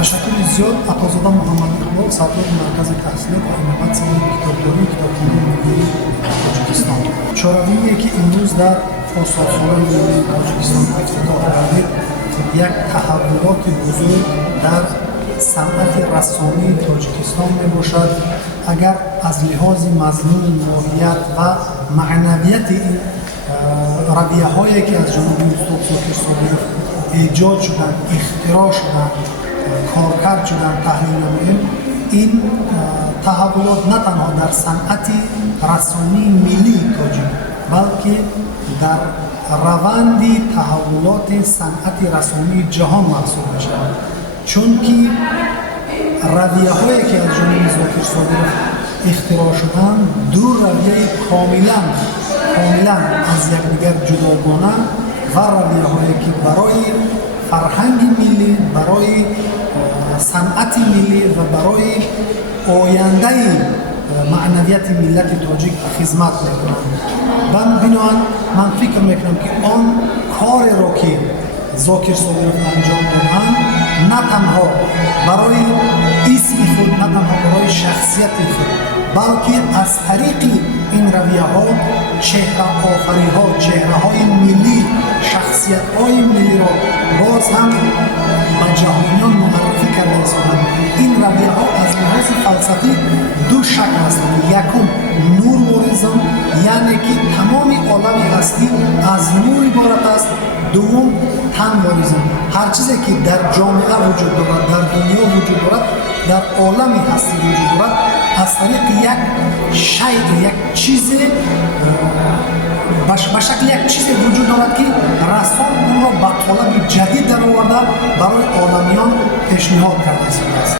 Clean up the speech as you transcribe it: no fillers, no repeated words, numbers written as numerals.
تشکر زیاد. عطازاده محمد اقبال، صدر مرکز تحصیلات و اینوواسیون کتابداری کتابخانه ملی تاجیکستان. شورویی که امروز در آثارخانه ملی تاجیکستان افتتاح کردید یک تحولات بزرگ در صنعت رسانه تاجیکستان میباشد. اگر از لحاظ مضمون، ماهیت و معنویت این رویه هایی که از جانب استاد زاکر صابرов ایجاد شدند، اختراع شدند، کارکرد شدند، تحلیل نماییم، این تحولات نه تنها در صنعت رسانه ملی تاجیک بلکه در روند تحولات صنعت رسانه جهان محسوب میشود، چون که رویه هایی که از جانب زاکر صابرов اختراع شدند دو رویه کاملا از یکدیگر جداگانه و رویه هایی که برای فرهنگ ملی، برای صنعت ملی و برای آینده معنویت ملت تاجیک خدمت میکنند. بنابراین من فکر میکنم که آن کار را که زاکر صابرов انجام دادند نه تنها برای اسم خود، نه تنها برای شخصیت خود، بلکه از طریق این رویه ها چهره آفری ها، چهره های ملی، شخصیت های ملی را باز هم به جهانیان معرفی کرده هستند. این رویه ها از لحاظ فلسفی دو شکل هستند. یکم نور واریزم، یعنی که تمام عالم هستی از نور عبارت است. دوم تن واریزم، هر چیزی که در جامعه وجود دارد، در دنیا وجود دارد، در عالم هستی وجود دارد، از طریق یک شیء، یک چیز به شکل یک چیز وجود دارد که رسام اون را به طالب جدید در آورده برای عالمیان پیشنهاد کرده است.